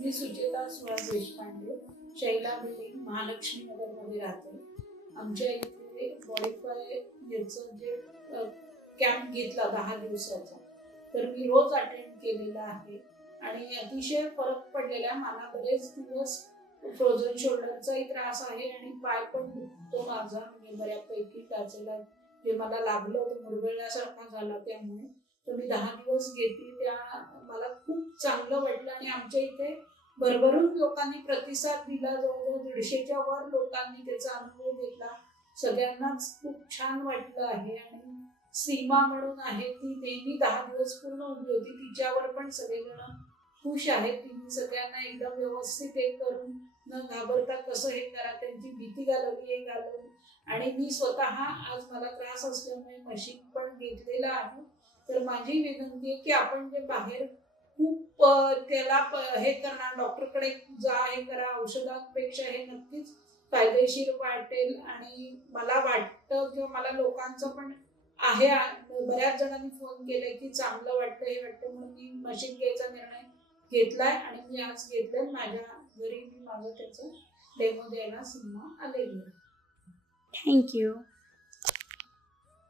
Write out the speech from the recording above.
मी Sucheta Suhas Deshpande Shaila building Mahalakshmi नगरमध्ये राहते. आमच्या इथे मॉडिफाय याचं जे कॅम्प घेतला दहा दिवसाचा. तर मी रोज अटेंड केलेला आहे. आणि अतिशय फरक पडलेला आहे. मला बरेच दिवस फ्रोझन शोल्डरचाही त्रास आहे आणि पाय पण दुखतो माझा. म्हणजे बऱ्यापैकी टाचेला. जे मला लागलं होतं मुरगळल्यासारखा झाला त्यामुळे. तर मी दहा दिवस घेतली त्या मला खूप चांगलं वाटलं. आणि आमच्या इथे भरभरून लोकांनी प्रतिसाद दिला जवळजवळ दीडशेच्या वर लोकांनी त्याचा अनुभव घेतला. सगळ्यांनाच खूप छान वाटलं आहे आणि सीमा म्हणून आहे ती नेहमी दहा दिवस पूर्ण उभी होती. तिच्यावर पण सगळेजण खुश आहेत. तिने सगळ्यांना एकदम व्यवस्थित हे करून न घाबरता कसं हे करा त्यांची भीती घालवली हे घालवली. आणि मी स्वतः आज मला त्रास असल्यामुळे मशीन पण घेतलेलं आहे. तर माझी विनंती आहे की आपण जे बाहेर खूप त्याला हे करणार. डॉक्टरकडे जा हे करा औषधांपेक्षा हे नक्कीच फायदेशीर वाटेल. आणि मला वाटतं किंवा मला लोकांचं पण आहे बऱ्याच जणांनी फोन केलाय की चांगलं वाटतं हे वाटतं म्हणून मी मशीन घ्यायचा निर्णय घेतलाय आणि मी आज घेतलं माझ्या घरी मी माझं त्याचं डेमो द्यायला सिनेमा आलेली थँक्यू